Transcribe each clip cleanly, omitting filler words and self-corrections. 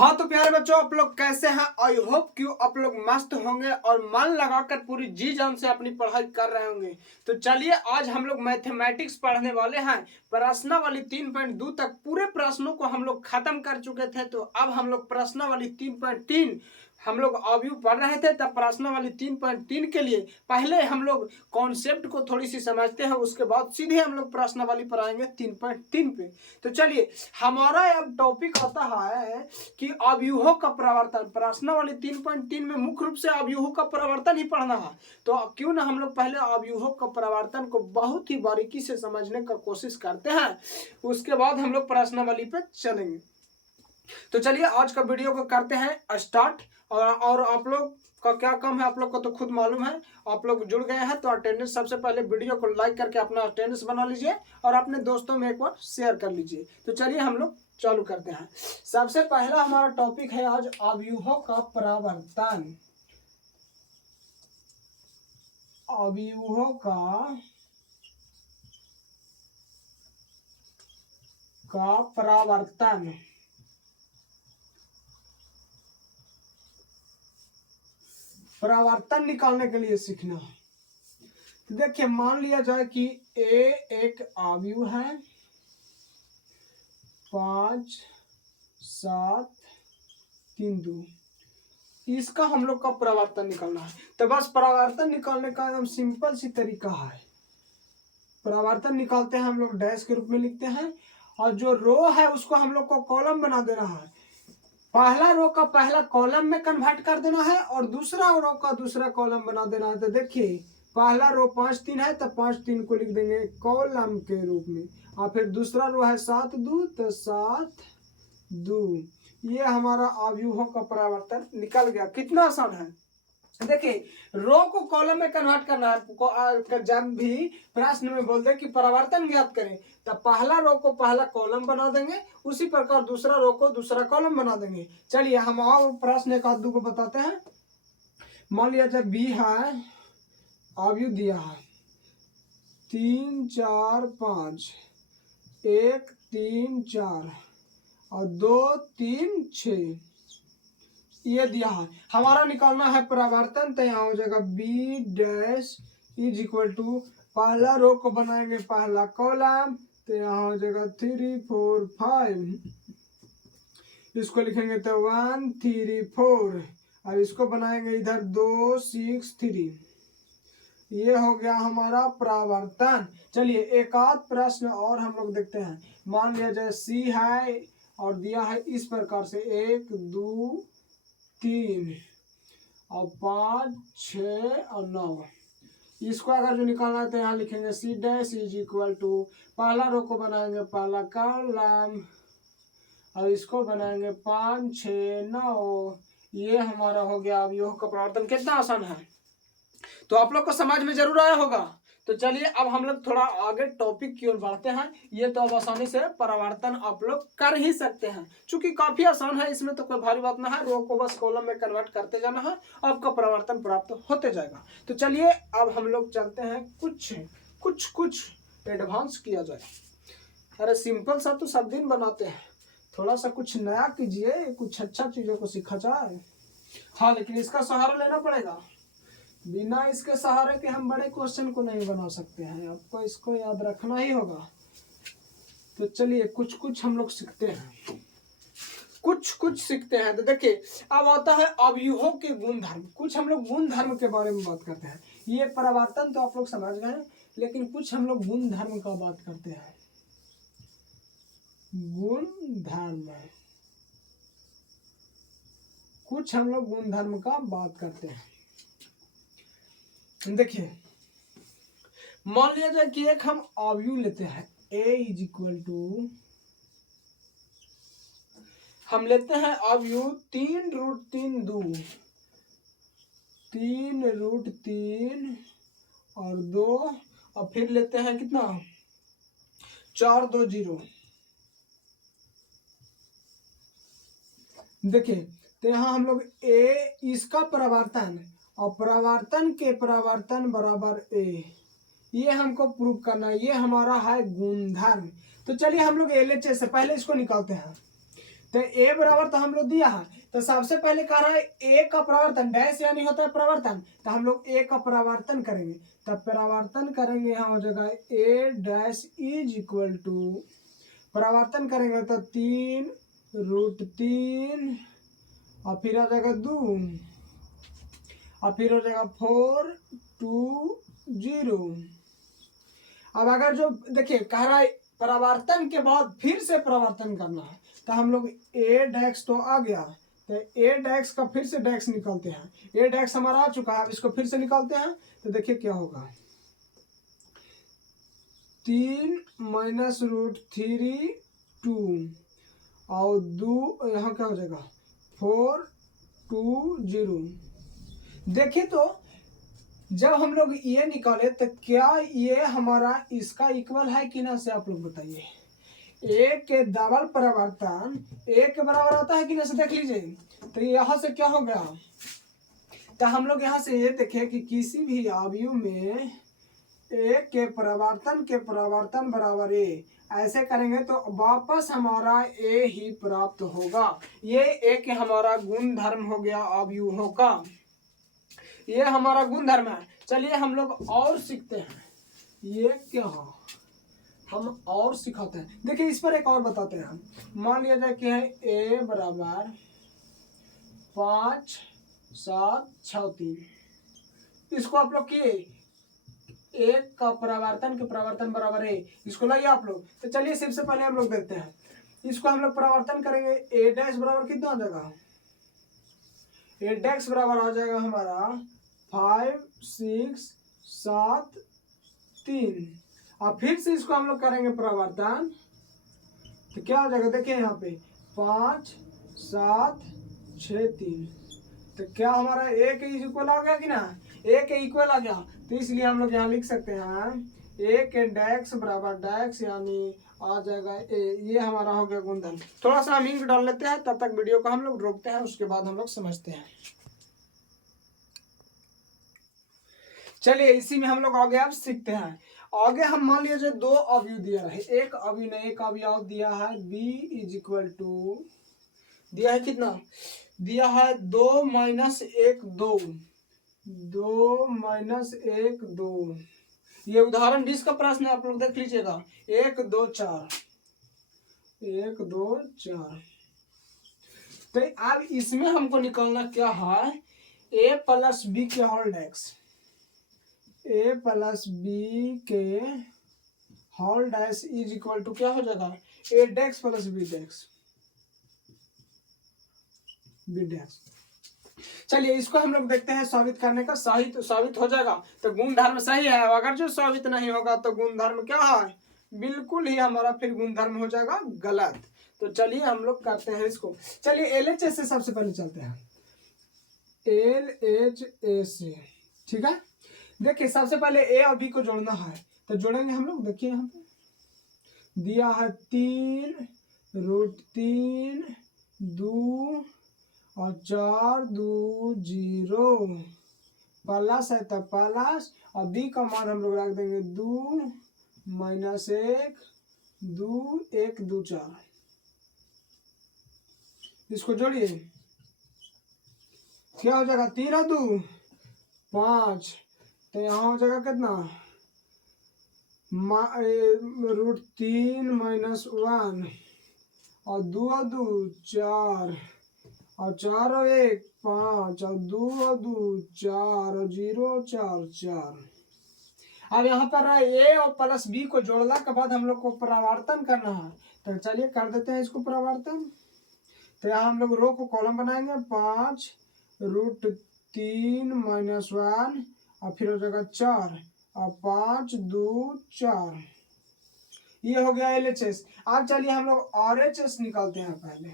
हाँ तो प्यारे बच्चों, आप लोग कैसे हैं? आई होप कि आप लोग मस्त होंगे और मन लगाकर पूरी जी जान से अपनी पढ़ाई कर रहे होंगे। तो चलिए आज हम लोग मैथमेटिक्स पढ़ने वाले हैं। प्रश्नावली 3.2 तक पूरे प्रश्नों को हम लोग खत्म कर चुके थे। तो अब हम लोग प्रश्नावली 3.3 हम लोग अभी पढ़ रहे थे। तब प्रश्नावली 3.3 के लिए पहले हम लोग कॉन्सेप्ट को थोड़ी सी समझते हैं, उसके बाद सीधे हम लोग प्रश्नावली पर आएंगे 3.3 पे। तो चलिए हमारा अब टॉपिक होता है कि अवयवों का प्रवर्तन। प्रश्नावली 3.3 में मुख्य रूप से अवयवों का प्रवर्तन ही पढ़ना है। तो क्यों ना हम लोग पहले अवयवों का प्रवर्तन को बहुत ही बारीकी से समझने का कोशिश करते हैं, उसके बाद हम लोग प्रश्नावली पे चलेंगे। तो चलिए आज का वीडियो को करते हैं स्टार्ट। और आप लोग का क्या काम है, आप लोग को तो खुद मालूम है। आप लोग जुड़ गए हैं तो अटेंडेंस, सबसे पहले वीडियो को लाइक करके अपना अटेंडेंस बना लीजिए और अपने दोस्तों में एक बार शेयर कर लीजिए। तो चलिए हम लोग चालू करते हैं। सबसे पहला हमारा टॉपिक है आज अवयवों का प्रवर्तन। अवयवों का प्रवर्तन। प्रवर्तन निकालने के लिए सीखना। देखिए मान लिया जाए कि ए एक अवयव है, 5 7 3 2, इसका हम लोग का प्रवर्तन निकालना है। तो बस प्रवर्तन निकालने का एकदम सिंपल सी तरीका है। प्रवर्तन निकालते हैं हम लोग डैश के रूप में लिखते हैं, और जो रो है उसको हम लोग को कॉलम बना देना है। पहला रो का पहला कॉलम में कन्वर्ट कर देना है और दूसरा रो का दूसरा कॉलम बना देना है। तो देखिए पहला रो 5 3 है तो 5 3 को लिख देंगे कॉलम के रूप में, और फिर दूसरा रो है 7 2 तो 7 2। ये हमारा अवयवों का प्रवर्तन निकल गया। कितना आसान है। देखिए रो को कॉलम में कन्वर्ट करना है। जब भी प्रश्न में बोल दे कि प्रवर्तन ज्ञात करें, तब पहला रो को पहला कॉलम बना देंगे, उसी प्रकार दूसरा रो को दूसरा कॉलम बना देंगे। चलिए हम और प्रश्न एक आध दो को बताते हैं। मान लिया जब बी है, अवयव दिया है 3 4 5, 1 3 4 और 2 3 6, ये दिया है। हमारा निकालना है प्रवर्तन। तो यहाँ हो जाएगा B dash is equal to, पहला रो को बनाएंगे पहला कॉलम, तो यहाँ हो जाएगा 3 4 5, इसको लिखेंगे तो 1 3 4, और इसको बनाएंगे इधर 2 6 3। ये हो गया हमारा प्रवर्तन। चलिए एक आध प्रश्न और हम लोग देखते हैं। मान लिया जाए सी है और दिया है इस प्रकार से 1 2 3 और 5 6 और 9। इसको अगर जो निकालना है तो यहाँ लिखेंगे C dash is equal to, पहला रो को बनाएंगे पहला कॉलम और इसको बनाएंगे 5 6 9। ये हमारा हो गया अवयवों का प्रवर्तन। कितना आसान है, तो आप लोग को समझ में जरूर आया होगा। तो चलिए अब हम लोग थोड़ा आगे टॉपिक की ओर बढ़ते हैं। ये तो अब आसानी से प्रवर्तन आप लोग कर ही सकते हैं, क्योंकि काफी आसान है, इसमें तो कोई भारी बात ना है। रो को बस कॉलम में कन्वर्ट करते जाना है, आपका प्रवर्तन प्राप्त होते जाएगा। तो चलिए अब हम लोग चलते हैं, कुछ एडवांस किया जाए। अरे सिंपल सा तो सब दिन बनाते हैं, थोड़ा सा कुछ नया कीजिए, कुछ अच्छा चीजों को सीखा जाए। हाँ लेकिन इसका सहारा लेना पड़ेगा, बिना इसके सहारे के हम बड़े क्वेश्चन को नहीं बना सकते हैं। आपको इसको याद रखना ही होगा। तो चलिए कुछ हम लोग सीखते हैं, कुछ सीखते हैं। तो देखिए अब आता है अवयवों के गुणधर्म। कुछ हम लोग गुणधर्म के बारे में बात करते हैं। ये प्रवर्तन तो आप लोग समझ गए, लेकिन कुछ हम लोग गुणधर्म का बात करते हैं। गुणधर्म, कुछ हम लोग गुणधर्म का बात करते हैं। देखिए मान लिया जाए कि एक हम अवयव लेते हैं a इज इक्वल टू, हम लेते हैं अवयव 3√3 2, 3√3 और 2, और फिर लेते हैं कितना 4 2 0। देखिए तो यहाँ हम लोग a इसका प्रवर्तन और प्रवर्तन के प्रवर्तन बराबर a, ये हमको प्रूव करना है। ये हमारा है गुणधर्म। तो चलिए हम लोग LHS से पहले इसको निकालते हैं। तो ए बराबर तो हम लोग दिया है, तो सबसे पहले कह रहा है ए का प्रवर्तन, डैश यानी होता है प्रवर्तन, तो हम लोग ए का प्रवर्तन करेंगे। तब प्रवर्तन करेंगे यहाँ हो जाएगा A dash is equal to, प्रवर्तन करेंगे तो 3√3 और फिर आ जाएगा 2 और फिर हो जाएगा 420। अब अगर जो देखिए कह रहा है प्रवर्तन के बाद फिर से प्रवर्तन करना है, तो हम लोग ए डैक्स तो आ गया, तो ए डैक्स का फिर से डैक्स निकालते हैं। ए डैक्स हमारा आ चुका है, अब इसको फिर से निकालते हैं, तो देखिए क्या होगा 3 -√3 2 और 2 यहाँ क्या हो जाएगा 420। देखिए तो जब हम लोग ये निकाले तो क्या ये हमारा इसका इक्वल है कि ना, से आप लोग बताइए। ए के डबल परिवर्तन ए के बराबर होता है कि ना, से देख लीजिए। तो यहाँ से क्या हो गया, तो हम लोग यहाँ से ये देखें कि किसी भी अवयव में ए के परिवर्तन बराबर ए, ऐसे करेंगे तो वापस हमारा ए ही प्राप्त होगा। ये एक हमारा गुण धर्म हो गया अवयवों का, ये हमारा गुण धर्म है। चलिए हम लोग और सीखते हैं, ये क्या है हम और सिखाते हैं। देखिए इस पर एक और बताते हैं। मान लिया जाए कि है ए बराबर 5 7 6 3, इसको आप लोग किए एक का प्रवर्तन के प्रवर्तन बराबर है, इसको लाइए आप लोग। तो चलिए सबसे पहले हम लोग देखते हैं, इसको हम लोग प्रवर्तन करेंगे। ए डैश बराबर कितना आ जाएगा, ए डैश बराबर आ जाएगा हमारा 5 6 7 3 और फिर से इसको हम लोग करेंगे प्रवर्तन, तो क्या हो जाएगा देखिए यहाँ पे 5 7 6 3, तो क्या हमारा ए के इक्वल आ गया कि ना, ए के इक्वल आ गया। तो इसलिए हम लोग यहाँ लिख सकते हैं ए के डैक्स बराबर डैक्स यानी आ जाएगा ए, ये हमारा हो गया गुणधर्म। थोड़ा सा हम इंक डाल लेते हैं, तब तक वीडियो को हम लोग रोकते हैं, उसके बाद हम लोग समझते हैं। चलिए इसी में हम लोग आगे अब सीखते हैं। आगे हम मान लीजिए दो अवयव दिया रहे, एक अवयव ने एक अवयव दिया है b इज इक्वल टू, दिया है कितना, दिया है 2 - 1 2, 2 - 1 2। ये उदाहरण 20 का प्रश्न है, आप लोग देख लीजिएगा 1 2 4 1 2 4। तो अब इसमें हमको निकालना क्या है, a प्लस बी के whole dash, A plus B के whole dash is equal to क्या हो जाएगा A dash plus B dash, B dash. चलिए इसको हम लोग देखते हैं साबित करने का, सही तो साबित हो जाएगा तो गुण धर्म सही है, अगर जो साबित नहीं होगा तो गुण धर्म क्या है, बिल्कुल ही हमारा फिर गुण धर्म हो जाएगा गलत। तो चलिए हम लोग करते हैं इसको। चलिए एलएचएस से सबसे पहले चलते हैं, एलएचएस से, ठीक है। देखिए सबसे पहले ए और बी को जोड़ना है, तो जोड़ेंगे हम लोग। देखिए यहाँ पे दिया है 3√3 2 और 4 2 0 प्लस है तो प्लस, और बी का मान हम लोग रख देंगे 2 - 1 2 1 2 4। इसको जोड़िए क्या हो जाएगा 3 और 2 5, तो यहाँ हो जाएगा कितना √3 - 1 और 2 और 2 4 और 4 और 1 5 और 2 और 2 4 और 0 4 4। अब यहाँ पर ए और प्लस बी को जोड़ने के बाद हम लोग को प्रवर्तन करना है, तो चलिए कर देते हैं इसको प्रवर्तन। तो यहाँ हम लोग रो को कॉलम बनाएंगे 5√3 - 1 और फिर हो जाएगा 4 और 5 2 4। ये हो गया एलएचएस। अब चलिए हम लोग आरएचएस निकालते हैं। पहले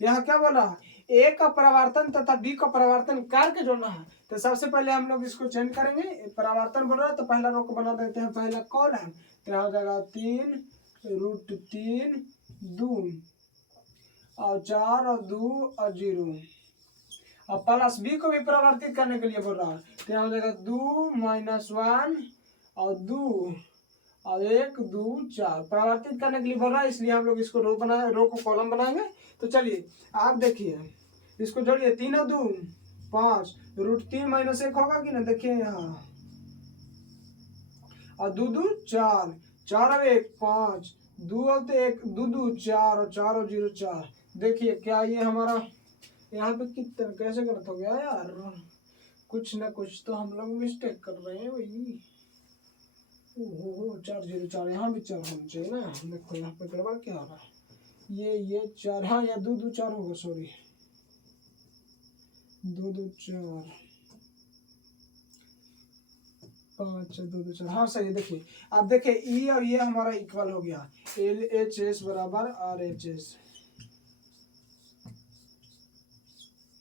यहाँ क्या बोल रहा है, ए का प्रवर्तन तथा बी का प्रवर्तन करके जोड़ना है, तो सबसे पहले हम लोग इसको चेंज करेंगे। प्रवर्तन बोल रहा है तो पहला रो को बना देते हैं, पहला कॉलम, तो यहाँ हो जाएगा 3√3 2 और 4 और 2 और 0 और प्लस बी को भी परिवर्तित करने के लिए बोल रहा है, तो यहाँ हो जाएगा 2 - 1 और 2 और 1 2 4 परिवर्तित करने के लिए बोल रहा है, इसलिए हम लोग इसको रो को कॉलम बनाएंगे। तो चलिए आप देखिए, इसको जोड़िए, 3 और 2 5, √3 - 1 होगा कि ना, देखिए यहाँ, और 2 2 4, 4 और 1 5, 2 और 1 2 2 4, और 4 और 0 4। देखिए क्या ये हमारा यहाँ पे कितना कैसे गलत हो गया यार, कुछ ना कुछ तो हम लोग मिस्टेक कर रहे हैं भाई। ओहो 4 0 4, यहाँ भी 4 होना चाहिए ना, देखो यहाँ पे गड़बड़ क्या हो रहा है, ये 4, हाँ या 2 2 4 होगा, सॉरी 2 2 4 5 2 2 4, हाँ सही है। देखिए अब देखिए ई और ये हमारा इक्वल हो गया, LHS बराबर RHS,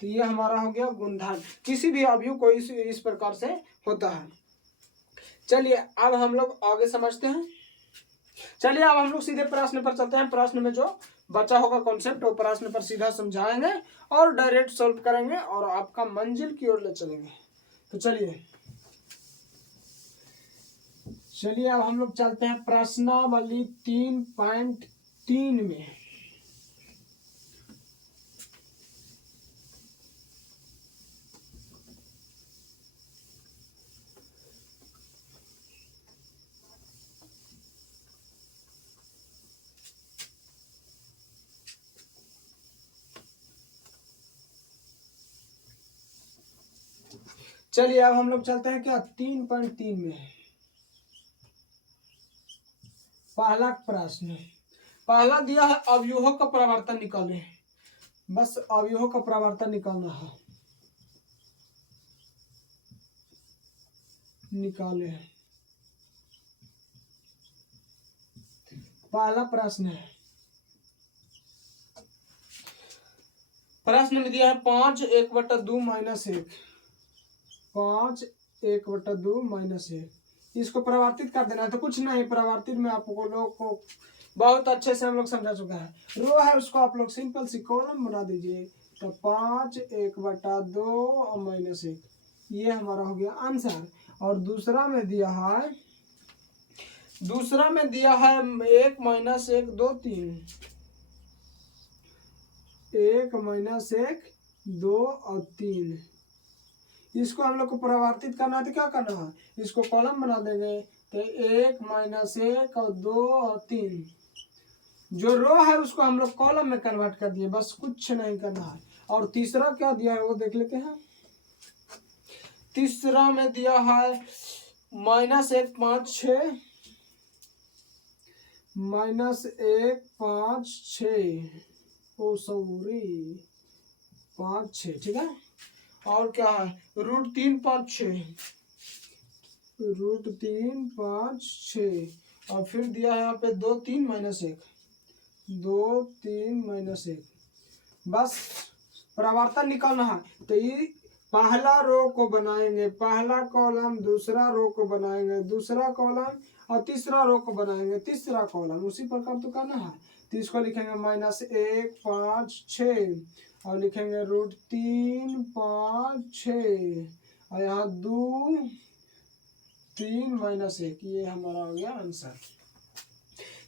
तो ये हमारा हो गया गुणधर्म, किसी भी अवयव को इस प्रकार से होता है। चलिए अब हम लोग आगे समझते हैं। चलिए अब हम लोग सीधे प्रश्न पर चलते हैं। प्रश्न में जो बचा होगा कॉन्सेप्ट वो प्रश्न पर सीधा समझाएंगे और डायरेक्ट सॉल्व करेंगे और आपका मंजिल की ओर ले चलेंगे। तो चलिए अब हम लोग चलते हैं प्रश्नावली 3.3 में। चलिए अब हम लोग चलते हैं क्या 3.3 में। पहला प्रश्न, पहला दिया है अवयवों का परावर्तन निकालें, बस अवयवों का परावर्तन निकालना है, निकाले। पहला प्रश्न है, प्रश्न में दिया है 5 1/2 - 1, 5 1/2 - 1, इसको परिवर्तित कर देना है। तो कुछ नहीं, परिवर्तित में आपको लोग को बहुत अच्छे से हम लोग समझा चुका है। रो है उसको आप लोग सिंपल सी कॉलम बना दीजिए, तो 5 1/2 - 1, ये हमारा हो गया आंसर। और दूसरा में दिया है 1 - 1 2 3, 1 - 1 2 और 3, इसको हम लोग को परिवर्तित करना है। तो क्या करना है, इसको कॉलम बना देंगे, तो 1 - 1 और 2 और 3, जो रो है उसको हम लोग कॉलम में कन्वर्ट कर दिए, बस कुछ नहीं करना है। और तीसरा क्या दिया है वो देख लेते हैं। तीसरा में दिया है -1 5 6, -1 5 6, ओ सॉरी 5 6, ठीक है। और क्या है √3 5 6, √3 5 6, और फिर दिया है यहाँ पे 2 3 - 1, 2 3 - 1, बस परिवर्तन निकालना है। तो ये पहला रो को बनाएंगे, पहला कॉलम, दूसरा रो को बनाएंगे, दूसरा कॉलम, और तीसरा रो को बनाएंगे, तीसरा कॉलम, उसी प्रकार तो करना है। तो इसको लिखेंगे -1 5 6, और लिखेंगे √3 5 6, और यहाँ 2 3 - 1, ये हमारा हो गया आंसर।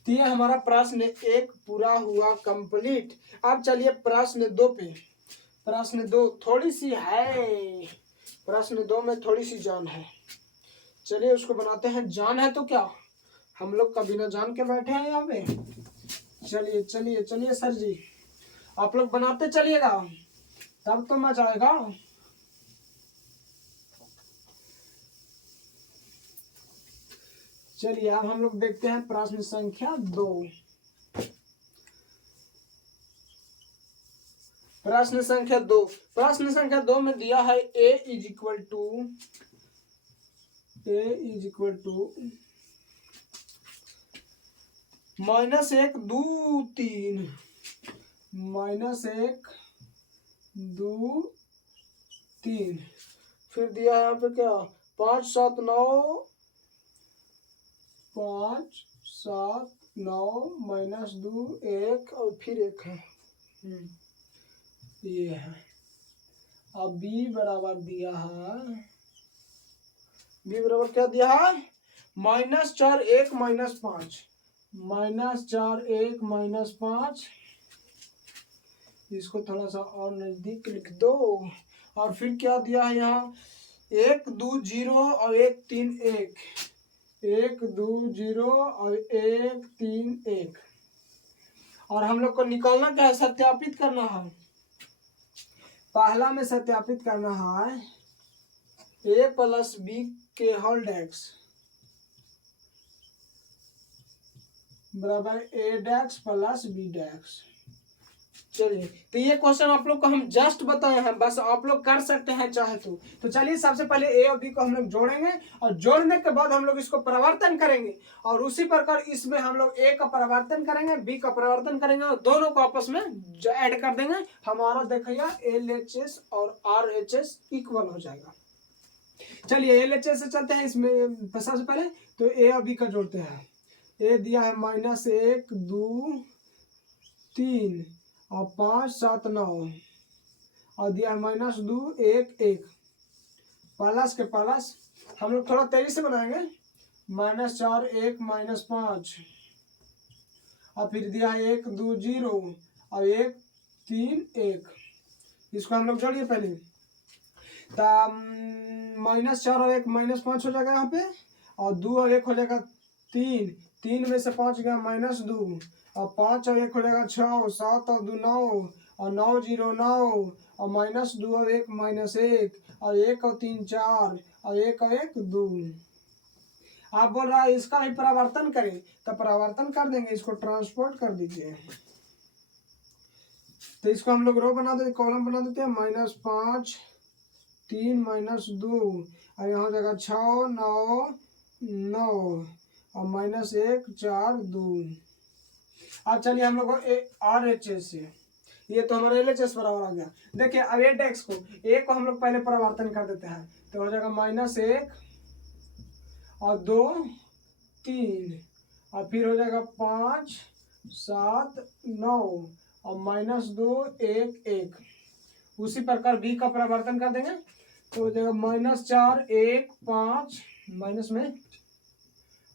तो ये हमारा प्रश्न 1 पूरा हुआ कंप्लीट। अब चलिए प्रश्न 2 पे। प्रश्न 2 थोड़ी सी है, प्रश्न 2 में थोड़ी सी जान है, चलिए उसको बनाते हैं। जान है तो क्या हम लोग कभी ना जान के बैठे हैं यहाँ पे। चलिए चलिए चलिए सर जी, आप लोग बनाते चलिएगा तब तो मजा आएगा। चलिए अब हम लोग देखते हैं प्रश्न संख्या 2। प्रश्न संख्या 2, प्रश्न संख्या 2 में दिया है a इज इक्वल टू -1 2 3, -1 2 3, फिर दिया है यहाँ पे क्या 5 7 9, 5 7 9 -2 1 और फिर 1 है, ये है। अब b बराबर दिया है, b बराबर क्या दिया है -4 1 -5, -4 1 -5, इसको थोड़ा सा और नजदीक लिख दो। और फिर क्या दिया है यहाँ, 1 2 0 और 1 3 1, 1 2 0 और 1 3 1। और हम लोग को निकालना क्या है, सत्यापित करना है। पहला में सत्यापित करना है a प्लस बी के होल डैक्स बराबर a डैक्स प्लस b डैक्स। चलिए, तो ये क्वेश्चन आप लोग को हम जस्ट बताए हैं, बस आप लोग कर सकते हैं चाहे तो चलिए सबसे पहले ए और बी को हम लोग जोड़ेंगे, और जोड़ने के बाद हम लोग इसको परिवर्तन करेंगे, और उसी प्रकार इसमें हम लोग ए का परिवर्तन करेंगे, बी का परिवर्तन करेंगे, और दोनों को आपस में ऐड कर देंगे। हमारा देखिए LHS और RHS इक्वल हो जाएगा। चलिए LHS से चलते हैं, इसमें सबसे पहले तो ए और बी का जोड़ते हैं। ए दिया है -1 2 3 और 5 7 9, और दिया है -2 1 1। प्लस के प्लस हम लोग थोड़ा तेजी से बनाएंगे, -4 1 -5, और फिर दिया है 1 2 0 और 1 3 1। इसको हम लोग जोड़िए पहले, तब -4 और 1 -5 हो जाएगा यहाँ पे, और 2 और 1 हो जाएगा 3, 3 में से 5 गया -2, और 5 और 1 हो जाएगा 6, 7 और 2 9, और 9 0 9, और -2 और 1 -1, और 1 और 3 4, और 1 और 1 2। आप बोल रहा है इसका भी परिवर्तन करें, तो परिवर्तन कर देंगे, इसको ट्रांसपोर्ट कर दीजिए। तो इसको हम लोग रो बना देते, कॉलम बना देते हैं, -5 3 -2, और यहाँ जगह 6 9 9, और -1 4 2। अब चलिए हम लोग RHS से, ये तो हमारा LHS बराबर आ गया। देखिए अब ए डैक्स को, ए को हम लोग पहले परिवर्तन कर देते हैं, तो हो जाएगा -1 और 2 3, और फिर हो जाएगा 5 7 9, और -2 1 1। उसी प्रकार बी का परिवर्तन कर देंगे, तो हो जाएगा -4 1 5 माइनस में,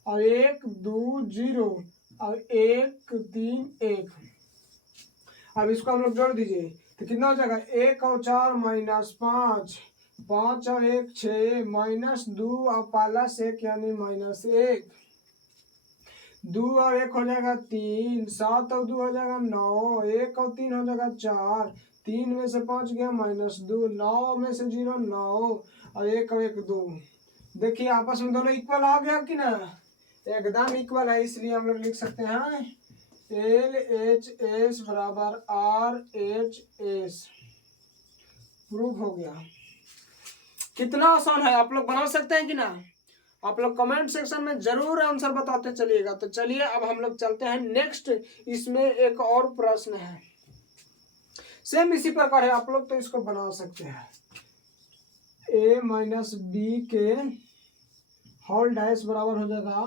और 1 2 0 और 1 3 1। अब इसको हम लोग जोड़ दीजिए, तो कितना हो जाएगा, 1 और 4 -5, 5 और 1 6, -2 और +1 यानी -1, 2 और 1 हो जाएगा 3, 7 और 2 हो जाएगा 9, 1 और 3 हो जाएगा 4, 3 में से 5 गया -2, 9 में से 0 9, और 1 और 1 2। देखिए आपस में दोनों इक्वल आ गया कि ना, एकदम इक्वल है, इसलिए हम लोग लिख सकते हैं LHS बराबर RHS। प्रूफ हो गया। कितना आसान है, आप लोग बना सकते हैं कि ना। आप लोग कमेंट सेक्शन में जरूर आंसर बताते चलिएगा। तो चलिए अब हम लोग चलते हैं नेक्स्ट, इसमें एक और प्रश्न है, सेम इसी प्रकार है, आप लोग तो इसको बना सकते हैं। a माइनस बी के होल डैश बराबर हो जाएगा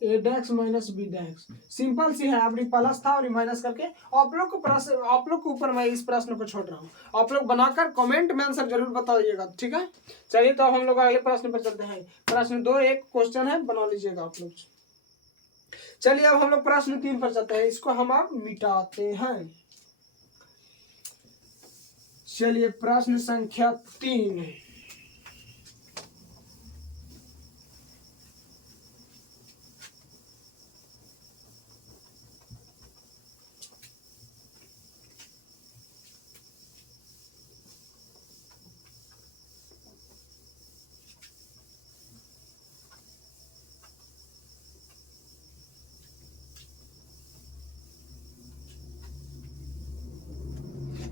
a dash minus b dash. Simple सी है, अपनी प्लस था और माइनस करके आप लोग को प्रश्न, आप लोग के ऊपर मैं इस प्रश्न को छोड़ रहा हूँ, आप लोग बनाकर कमेंट में आंसर जरूर बताइएगा, ठीक है। चलिए तो अब हम लोग अगले प्रश्न पर चलते हैं। प्रश्न 2 एक क्वेश्चन है, बना लीजिएगा आप लोग। चलिए अब हम लोग प्रश्न 3 पर चलते हैं, इसको हम आप मिटाते हैं। चलिए प्रश्न संख्या 3,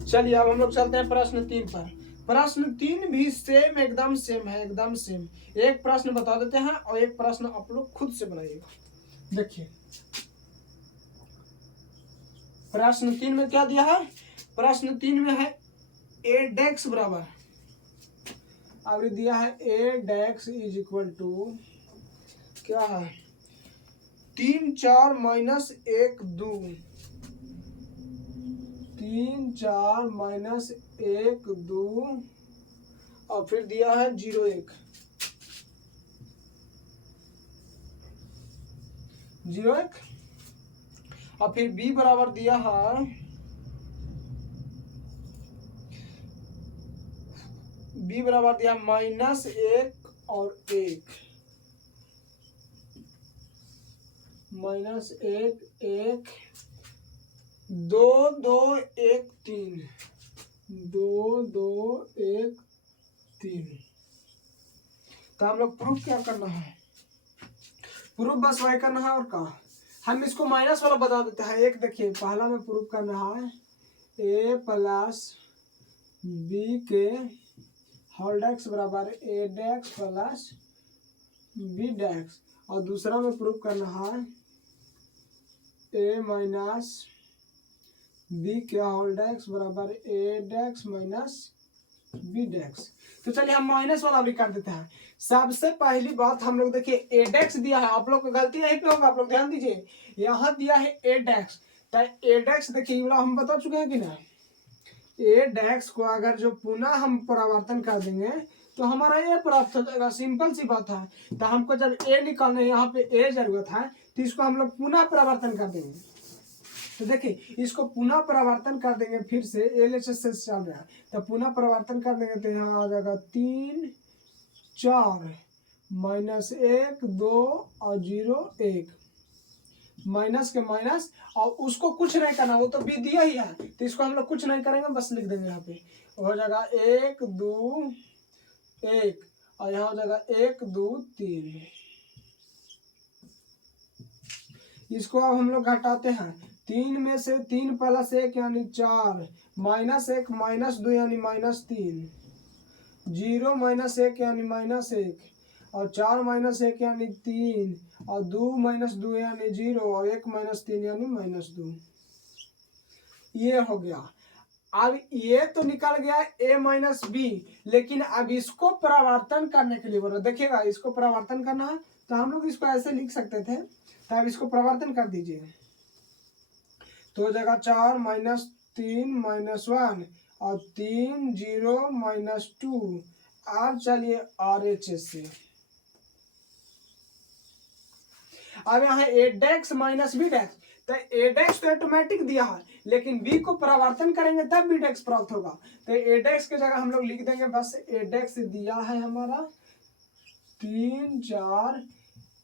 चलिए अब हम लोग चलते हैं प्रश्न 3 पर। प्रश्न 3 भी सेम, एकदम सेम है, एकदम सेम। एक प्रश्न बता देते हैं और एक प्रश्न आप लोग खुद से बनाइएगा। देखिए प्रश्न 3 में क्या दिया है, प्रश्न 3 में है a डैक्स बराबर, अब दिया है a dash is equal to क्या है, 3 4 माइनस 1 2, 3 4 माइनस 1 2, और फिर दिया है 0 1 0 1, और फिर b बराबर दिया है बी बराबर दिया -1 और 1, -1 1 2 2 1 3, 2 2 1 3। तो हम लोग प्रूफ क्या करना है, प्रूफ बस वही करना है और कहा हम इसको माइनस वाला बता देते हैं। एक देखिए पहला में प्रूफ करना है a प्लस बी के होल डेक्स बराबर a डेक्स प्लस बी डेक्स, और दूसरा में प्रूफ करना है a माइनस बी के होल डेक्स बराबर a डेक्स माइनस बी डेक्स। तो चलिए हम माइनस वाला भी कर देते हैं। सबसे पहली बात हम लोग देखिए ए डेक्स दिया है, आप लोग को गलती यहीं पे होगा, आप लोग ध्यान दीजिए, यहाँ दिया है ए डेक्स, तो ए डेक्स देखिए हम बता चुके हैं कि ना, ए डेक्स को अगर जो पुनः हम परिवर्तन कर देंगे तो हमारा ए प्राप्त हो जाएगा, सिंपल सी बात है। तो हमको जब ए निकालना है, यहाँ पे ए जरूरत है, तो इसको हम लोग पुनः परिवर्तन कर देंगे। तो देखिए इसको पुनः परिवर्तन कर देंगे, फिर से एलएचएस से चल रहा है, तो पुनः परिवर्तन कर देंगे तो यहाँ आ जाएगा 3 4 -1 2 और 0 1, माइनस के माइनस, और उसको कुछ नहीं करना, वो तो बी दिया ही है, तो इसको हम लोग कुछ नहीं करेंगे, बस लिख देंगे यहाँ पे हो जाएगा 1 2 1, और यहाँ हो जाएगा 1 2 3। इसको अब हम लोग घटाते हैं, 3 में से 3 प्लस 1 यानी 4, -1 -2 यानी -3, 0 -1 यानी -1, और 4 -1 यानी 3, और 2 -2 यानी 0, और 1 -3 यानी -2। ये हो गया। अब ये तो निकल गया a माइनस बी, लेकिन अब इसको परिवर्तन करने के लिए बोलो, देखिएगा इसको परिवर्तन करना है तो हम लोग इसको ऐसे लिख सकते थे, तो अब इसको परिवर्तन कर दीजिए तो हो जाएगा 4 -3 -1 और 3 0 -2। अब चलिए RHS से, अब यहाँ ए डेक्स माइनस बी डेक्स, तो ए डेक्स तो ऑटोमेटिक दिया है, लेकिन बी को परिवर्तन करेंगे तब बी डेक्स प्राप्त होगा। तो ए डेक्स की जगह हम लोग लिख देंगे बस ए डेक्स दिया है हमारा 3 4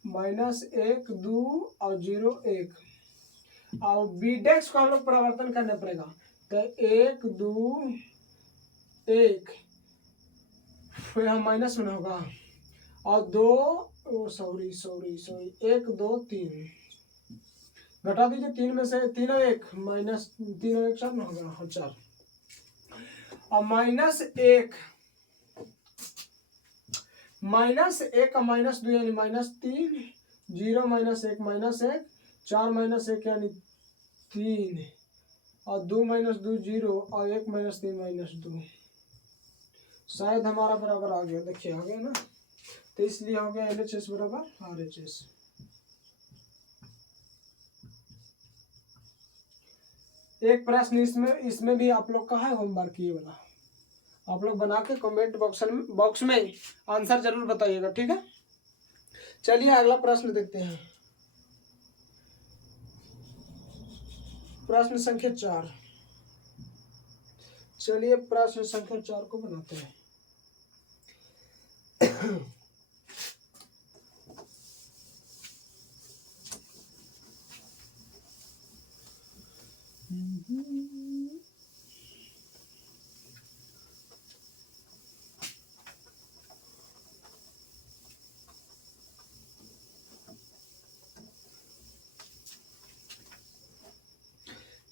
-1 2 और 0 1, और बी डेक्स को हम लोग परिवर्तन करना पड़ेगा, तो 1 2 1 फिर हम माइनस में होगा, और 2 सॉरी 1 2 3 घटा दीजिए, 3 में से 3 और 1 -3 और 1 4 में होगा, हाँ 4, और -1 और -2 यानी -3, 0 -1 -1, 4 -1 यानी 3, और 2 -2 0, और 1 -3 -2। शायद हमारा बराबर आ गया, देखिए आ गया ना, तो इसलिए हो गया LHS बराबर RHS। एक प्रश्न इसमें भी आप लोग का है होमवर्क, ये वाला आप लोग बना के कमेंट बॉक्स में आंसर जरूर बताइएगा, ठीक है। चलिए अगला प्रश्न देखते हैं, प्रश्न संख्या 4। चलिए प्रश्न संख्या 4 को बनाते हैं।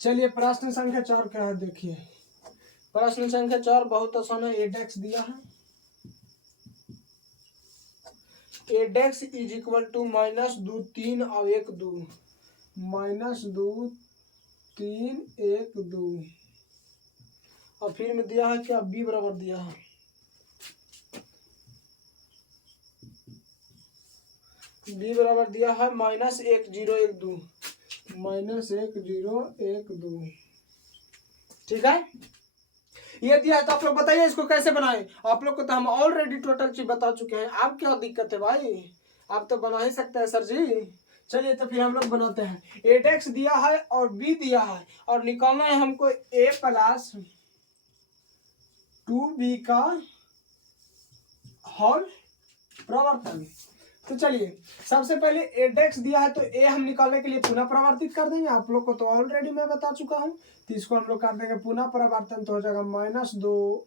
चलिए प्रश्न संख्या 4 क्या है, देखिए प्रश्न संख्या 4 बहुत आसान है। ए डेक्स दिया है, ए डेक्स इज इक्वल टू -2 3 और 1 2, -2 3 1 2, और फिर में दिया है क्या, बी बराबर दिया है, बी बराबर दिया है -1 0 1 2, -1 0 1 2, ठीक है। ये दिया है तो आप लोग बताइए इसको कैसे बनाए। आप लोग को तो हम ऑलरेडी टोटल चीज बता चुके हैं, अब क्या दिक्कत है भाई, आप तो बना ही सकते हैं सर जी। चलिए तो फिर हम लोग बनाते हैं। ए डेक्स दिया है और बी दिया है, और निकालना है हमको a + 2b का हॉल प्रवर्तन। तो चलिए सबसे पहले ए डेक्स दिया है तो ए हम निकालने के लिए पुनः परिवर्तित कर देंगे। आप लोग को तो ऑलरेडी मैं बता चुका हूँ। तो इसको हम लोग कर देंगे पुनः परिवर्तन, तो हो जाएगा -2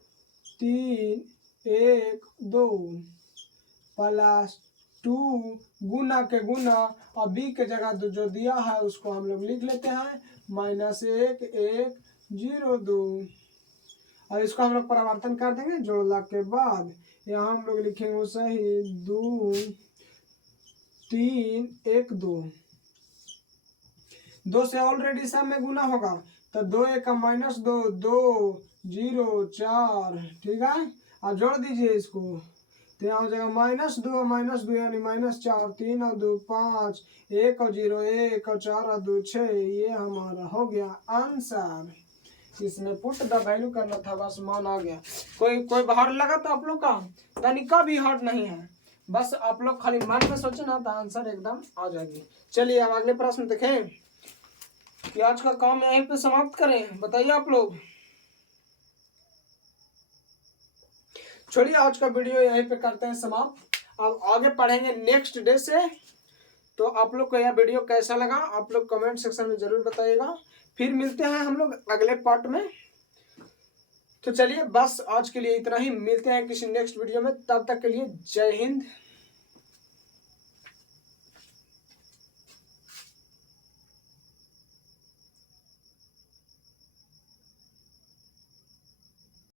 3 1 2 +2 गुना के गुना और बी के जगह जो दिया है उसको हम लोग लिख लेते हैं -1 1 0 2 और इसको हम लोग परिवर्तन कर देंगे। जोड़ला के बाद यहाँ हम लोग लिखेंगे सही 2 3 1 2 2 से ऑलरेडी सब में गुना होगा तो 2 1 का -2 2 0 4, ठीक है। और जोड़ दीजिए इसको तो यहाँ हो जाएगा -2 यानी -4 3 और 2 5 1 और 0 1 और 4 और 2 6। ये हमारा हो गया आंसर। इसमें पुट द वैल्यू करना था, बस मान आ गया। कोई बाहर लगा तो आप लोग का तनिका भी हार्ड नहीं है, बस आप लोग खाली मन में सोचे ना तो आंसर एकदम आ जाएगी। चलिए अब अगले प्रश्न देखें कि आज का काम यहीं पे समाप्त करें, बताइए आप लोग। छोड़िए आज का वीडियो यहीं पे करते हैं समाप्त। अब आगे पढ़ेंगे नेक्स्ट डे से। तो आप लोग को यह वीडियो कैसा लगा आप लोग कमेंट सेक्शन में जरूर बताइएगा। फिर मिलते हैं हम लोग अगले पार्ट में। तो चलिए बस आज के लिए इतना ही, मिलते हैं किसी नेक्स्ट वीडियो में, तब तक के लिए जय हिंद।